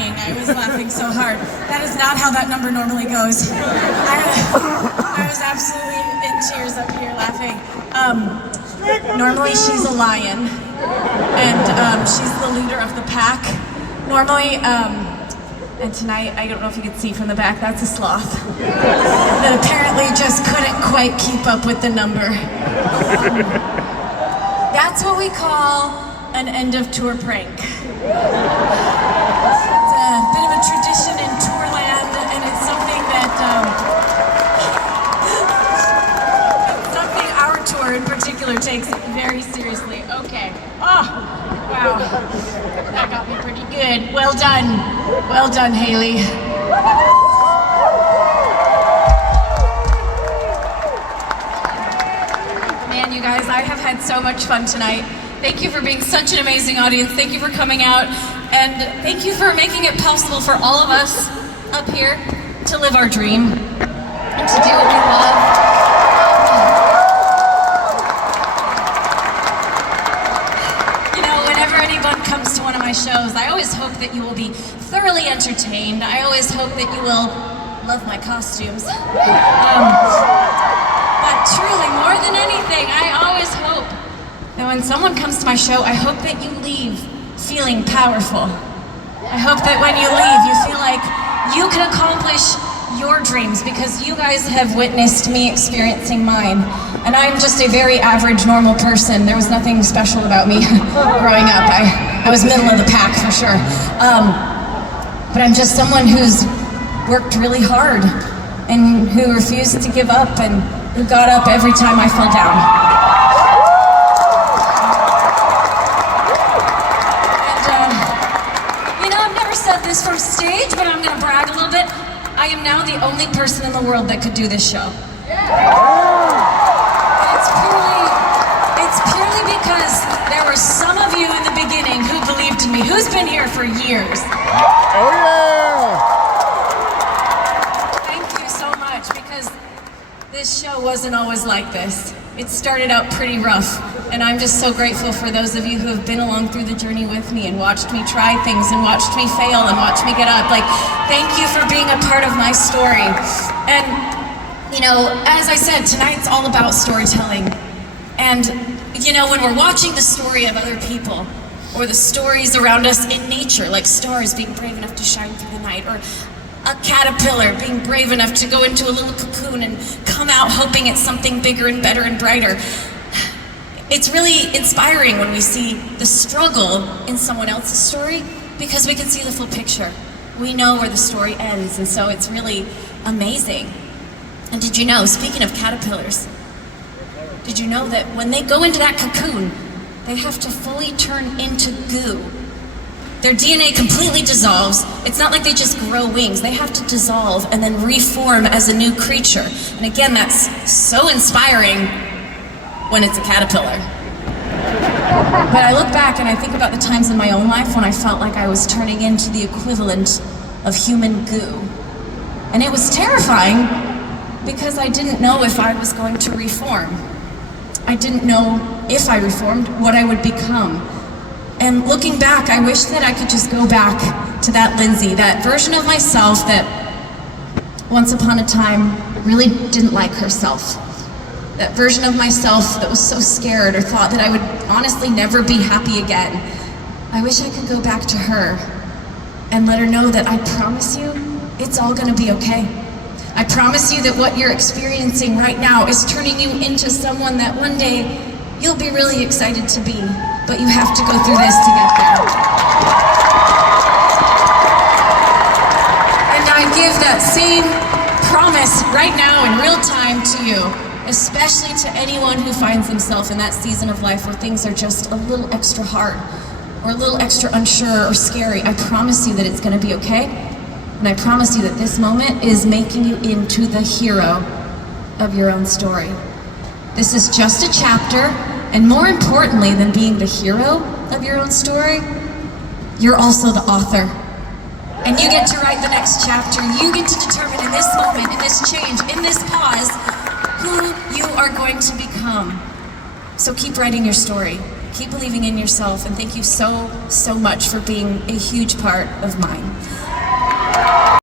crying. I was laughing so hard. That is not how that number normally goes. I was absolutely in tears up here laughing. Normally she's a lion, and she's the leader of the pack. Normally, and tonight, I don't know if you can see from the back, that's a sloth that apparently just couldn't quite keep up with the number. That's what we call an end of tour prank. It's a bit of a tradition in Tourland, and it's something that it's something our tour in particular takes very seriously. Okay. Oh, wow. That got me pretty good. Well done, Haley. Man, you guys, I have had so much fun tonight. Thank you for being such an amazing audience. Thank you for coming out. And thank you for making it possible for all of us up here to live our dream and to do what we love. You know, whenever anyone comes to one of my shows, I always hope that you will be thoroughly entertained. I always hope that you will love my costumes. But truly, more than anything, I always hope that when someone comes to my show, I hope that you leave feeling powerful. I hope that when you leave, you feel like you can accomplish your dreams, because you guys have witnessed me experiencing mine. And I'm just a very average, normal person. There was nothing special about me growing up. I was middle of the pack for sure. But I'm just someone who's worked really hard and who refused to give up and who got up every time I fell down. This from stage, but I'm gonna brag a little bit. I am now the only person in the world that could do this show. It's purely because there were some of you in the beginning who believed in me. Who's been here for years? Oh yeah! Thank you so much, because this show wasn't always like this. It started out pretty rough, and I'm just so grateful for those of you who have been along through the journey with me and watched me try things and watched me fail and watched me get up. Like, thank you for being a part of my story. And, you know, as I said, tonight's all about storytelling. And, you know, when we're watching the story of other people, or the stories around us in nature, like stars being brave enough to shine through the night, or a caterpillar being brave enough to go into a little cocoon and come out hoping it's something bigger and better and brighter. It's really inspiring when we see the struggle in someone else's story, because we can see the full picture. We know where the story ends, and so it's really amazing. And did you know, speaking of caterpillars, did you know that when they go into that cocoon, they have to fully turn into goo? Their DNA completely dissolves. It's not like they just grow wings. They have to dissolve and then reform as a new creature. And again, that's so inspiring when it's a caterpillar. But I look back and I think about the times in my own life when I felt like I was turning into the equivalent of human goo. And it was terrifying, because I didn't know if I was going to reform. I didn't know if I reformed what I would become. And looking back, I wish that I could just go back to that Lindsey, that version of myself that once upon a time really didn't like herself. That version of myself that was so scared or thought that I would honestly never be happy again. I wish I could go back to her and let her know that I promise you, it's all gonna be okay. I promise you that what you're experiencing right now is turning you into someone that one day you'll be really excited to be, but you have to go through this to get there. And I give that same promise right now in real time to you, especially to anyone who finds themselves in that season of life where things are just a little extra hard, or a little extra unsure or scary. I promise you that it's gonna be okay. And I promise you that this moment is making you into the hero of your own story. This is just a chapter, and more importantly than being the hero of your own story, you're also the author. And you get to write the next chapter. You get to determine in this moment, in this change, in this pause, who you are going to become. So keep writing your story. Keep believing in yourself, and thank you so, so much for being a huge part of mine.